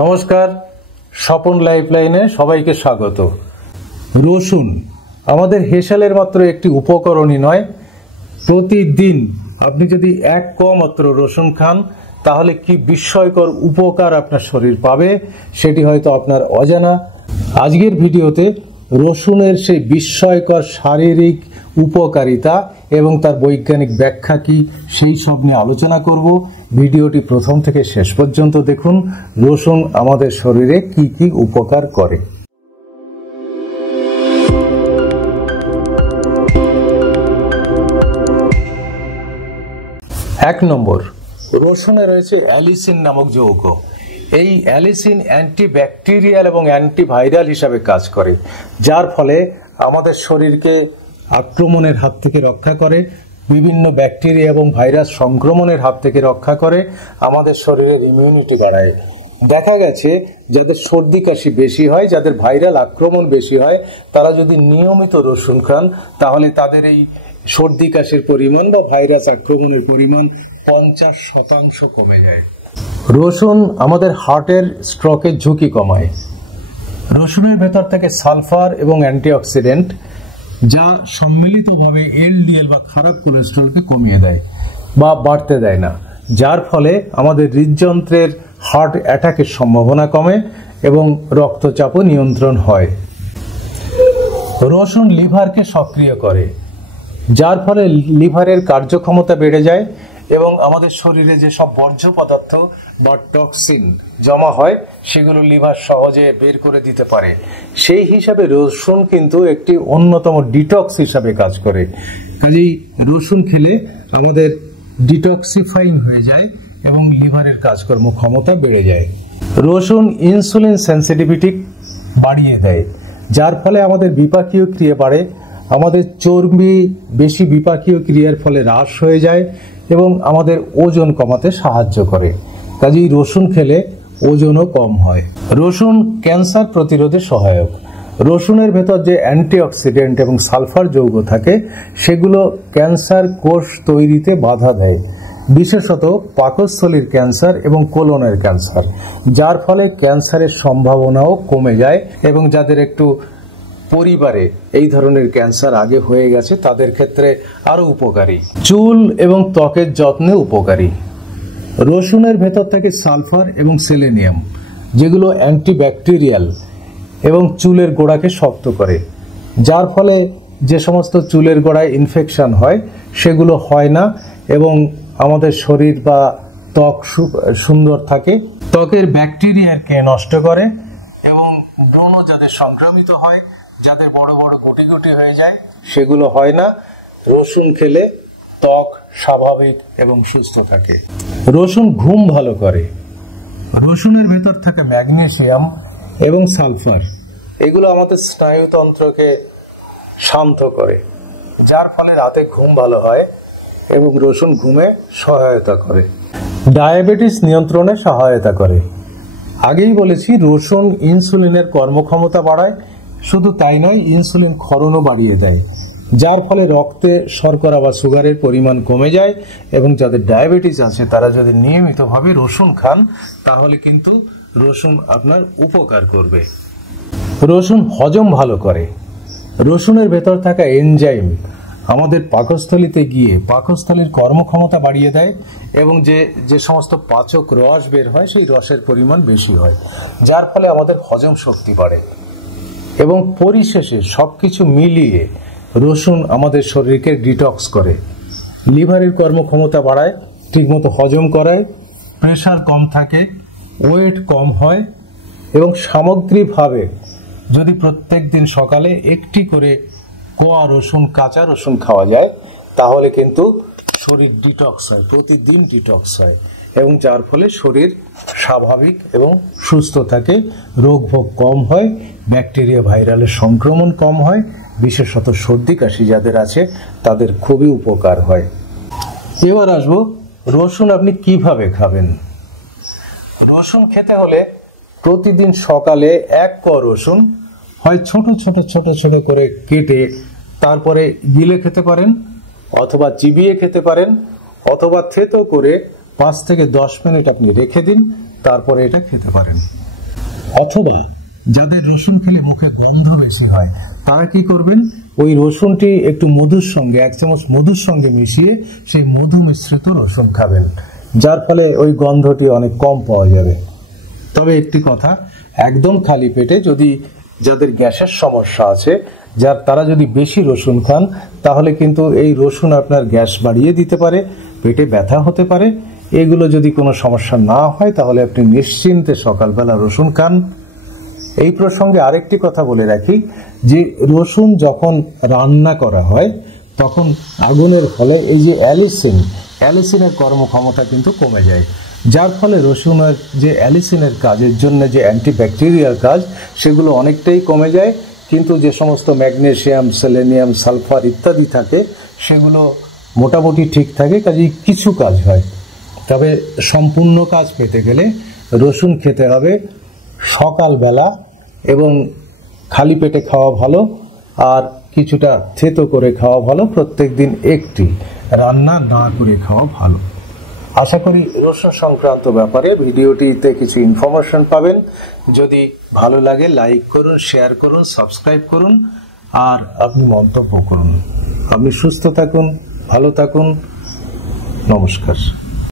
নমস্কার, স্বপন লাইফলাইনে সবাইকে স্বাগত। রসুন আমাদের হেঁসালের মাত্র একটি উপকরণই নয়, প্রতিদিন আপনি যদি এক কোয়া মাত্র রসুন খান তাহলে কি বিস্ময়কর উপকার আপনার শরীর পাবে সেটি হয়তো আপনার অজানা। আজকের ভিডিওতে রসুনের সেই বিস্ময়কর শারীরিক উপকারিতা এবং তার বৈজ্ঞানিক ব্যাখ্যা কি সেই সব নিয়ে আলোচনা করব। ভিডিওটি প্রথম থেকে শেষ পর্যন্ত দেখুন। রসুন আমাদের শরীরে কি কি উপকার করে। এক নম্বর, রসুনে রয়েছে অ্যালিসিন নামক যৌগ। এই অ্যালিসিন অ্যান্টিব্যাকটেরিয়াল এবং অ্যান্টিভাইরাল হিসাবে কাজ করে, যার ফলে আমাদের শরীরকে আক্রমণের হাত থেকে রক্ষা করে, বিভিন্ন ব্যাকটেরিয়া এবং ভাইরাস সংক্রমণের হাত থেকে রক্ষা করে, আমাদের শরীরের ইমিউনিটি বাড়ায়। দেখা গেছে যাদের সর্দি কাশি বেশি হয়, যাদের ভাইরাল আক্রমণ বেশি হয়, তারা যদি নিয়মিত রসুন খান তাহলে তাদের এই সর্দি কাশির পরিমাণ বা ভাইরাস আক্রমণের পরিমাণ 50% কমে যায়। রসুন আমাদের হার্টের স্ট্রোকের ঝুঁকি কমায়। রসুনের ভেতর থেকে সালফার এবং অ্যান্টিঅক্সিডেন্ট, যা সম্মিলিতভাবে এলডিএল বা খারাপ কোলেস্টেরলকে কমিয়ে দেয় বা বাড়তে দেয় না, যার ফলে আমাদের হৃদযন্ত্রের হার্ট অ্যাটাকের সম্ভাবনা কমে এবং রক্তচাপও নিয়ন্ত্রণ হয়। রসুন লিভারকে সক্রিয় করে, যার ফলে লিভারের কার্যক্ষমতা বেড়ে যায় এবং আমাদের শরীরে যেসব বর্জ্য পদার্থ বা টক্সিন জমা হয় সেগুলো লিভার সহজে বের করে দিতে পারে। সেই হিসাবে রসুন কিন্তু একটি অন্যতম ডিটক্স হিসাবে কাজ করে। কাজেই রসুন খেলে আমাদের ডিটক্সিফাইং হয়ে যায় এবং লিভারের কাজকর্ম ক্ষমতা বেড়ে যায়। রসুন ইনসুলিন সেন্সিটিভিটি বাড়িয়ে দেয়, যার ফলে আমাদের বিপাকীয় ক্রিয়া বাড়ে, আমাদের চর্বি বেশি বিপাকীয় ক্রিয়ার ফলে হ্রাস হয়ে যায় এবং আমাদের ওজন কমাতে সাহায্য করে। কাজেই রসুন খেলে ওজনও কম হয়। রসুন ক্যান্সার প্রতিরোধে সহায়ক। রসুনের ভেতর যে অ্যান্টিঅক্সিডেন্ট এবং সালফার যৌগ থাকে সেগুলো ক্যান্সার কোষ তৈরিতে বাধা দেয়, বিশেষত পাকস্থলীর ক্যান্সার এবং কোলনের ক্যান্সার, যার ফলে ক্যান্সারের সম্ভাবনাও কমে যায় এবং যাদের একটু পরিবারে এই ধরনের ক্যান্সার আগে হয়ে গেছে তাদের ক্ষেত্রে আরো উপকারী। চুল এবং ত্বকের যত্নে উপকারী। রসুনের ভেতর থেকে সালফার এবং সেলেনিয়াম, যেগুলো অ্যান্টিব্যাকটেরিয়াল এবং চুলের গোড়াকে শক্ত করে, যার ফলে যে সমস্ত চুলের গোড়ায় ইনফেকশন হয় সেগুলো হয় না এবং আমাদের শরীর বা ত্বক সুন্দর থাকে। ত্বকের ব্যাকটেরিয়াকে নষ্ট করে এবং ব্রণ যাদের সংক্রমিত হয়, যাদের বড় বড় গুটি গুটি হয়ে যায়, সেগুলো হয় না। রসুন খেলে ত্বক স্বাভাবিক এবং সুস্থ থাকে। রসুন ঘুম ভালো করে। রসুনের ভেতর থাকে ম্যাগনেসিয়াম এবং সালফার, এগুলো আমাদের স্নায়ুতন্ত্রকে শান্ত করে, যার ফলে রাতে ঘুম ভালো হয় এবং রসুন ঘুমে সহায়তা করে। ডায়াবেটিস নিয়ন্ত্রণে সহায়তা করে। আগেই বলেছি রসুন ইনসুলিনের কর্মক্ষমতা বাড়ায়, শুধু তাই নয়, ইনসুলিন ক্ষরণও বাড়িয়ে দেয়, যার ফলে রক্তে শর্করা বা সুগারের পরিমাণ কমে যায় এবং যাদের ডায়াবেটিস আছে তারা যদি নিয়মিতভাবে রসুন খান তাহলে কিন্তু রসুন আপনার উপকার করবে। রসুন হজম ভালো করে। রসুনের ভেতর থাকা এনজাইম আমাদের পাকস্থলীতে গিয়ে পাকস্থলীর কর্মক্ষমতা বাড়িয়ে দেয় এবং যে সমস্ত পাচক রস বের হয় সেই রসের পরিমাণ বেশি হয়, যার ফলে আমাদের হজম শক্তি বাড়ে। এবং পরিশেষে সবকিছু মিলিয়ে রসুন আমাদের শরীরকে ডিটক্স করে, লিভারের কর্মক্ষমতা বাড়ায়, ঠিকমতো হজম করায়, প্রেশার কম থাকে, ওয়েট কম হয় এবং সামগ্রিকভাবে যদি প্রত্যেক দিন সকালে একটি করে কোয়া রসুন, কাঁচা রসুন খাওয়া যায় তাহলে কিন্তু শরীর ডিটক্স হয়, প্রতিদিন ডিটক্স হয় এবং যার ফলে শরীর স্বাভাবিক এবং সুস্থ থাকে, রোগভোগ কম হয়, ব্যাকটেরিয়া ভাইরালের সংক্রমণ কম হয়, বিশেষত সর্দি কাশি যাদের আছে তাদের খুবই উপকার হয়। এবার আসবো রসুন আপনি কিভাবে খাবেন। রসুন খেতে হলে প্রতিদিন সকালে এক কোয়া রসুন হয় ছোট ছোট ছোট ছোট করে কেটে তারপরে গিলে খেতে পারেন, অথবা চিবিয়ে খেতে পারেন, অথবা থেতো করে 5 থেকে 10 মিনিট আপনি রেখে দিন, তারপরে এটা খেতে পারেন। অথবা যাদের রসুন খেলে মুখে গন্ধ বেশি হয় তারা কি করবেন, ওই রসুনটি একটু মধুর সঙ্গে 1 চামচ মধুর সঙ্গে মিশিয়ে সেই মধু মিশ্রিত রসুন খাবেন, যার ফলে ওই গন্ধটি অনেক কম পাওয়া যাবে। তবে একটি কথা, একদম খালি পেটে যদি যাদের গ্যাসের সমস্যা আছে তারা যদি বেশি রসুন খান তাহলে কিন্তু এই রসুন আপনার গ্যাস বাড়িয়ে দিতে পারে, পেটে ব্যথা হতে পারে। এগুলো যদি কোনো সমস্যা না হয় তাহলে আপনি নিশ্চিন্তে সকালবেলা রসুন খান। এই প্রসঙ্গে আরেকটি কথা বলে রাখি যে রসুন যখন রান্না করা হয় তখন আগুনের ফলে এই যে অ্যালিসিনের কর্মক্ষমতা কিন্তু কমে যায়, যার ফলে রসুনের যে অ্যালিসিনের কাজের জন্য যে অ্যান্টিব্যাকটেরিয়াল কাজ সেগুলো অনেকটাই কমে যায়, কিন্তু যে সমস্ত ম্যাগনেসিয়াম, সেলেনিয়াম, সালফার ইত্যাদি থাকে সেগুলো মোটামুটি ঠিক থাকে, কাজেই কিছু কাজ হয়। তবে সম্পূর্ণ কাজ পেতে গেলে রসুন খেতে হবে সকালবেলা এবং খালি পেটে খাওয়া ভালো, আর কিছুটা থেতো করে খাওয়া ভালো, প্রত্যেকদিন একটি, রান্না না করে খাওয়া ভালো। আশা করি রসুন সংক্রান্ত ব্যাপারে ভিডিওটিতে কিছু ইনফরমেশন পাবেন। যদি ভালো লাগে লাইক করুন, শেয়ার করুন, সাবস্ক্রাইব করুন আর আপনি মন্তব্য করুন। আপনি সুস্থ থাকুন, ভালো থাকুন, নমস্কার।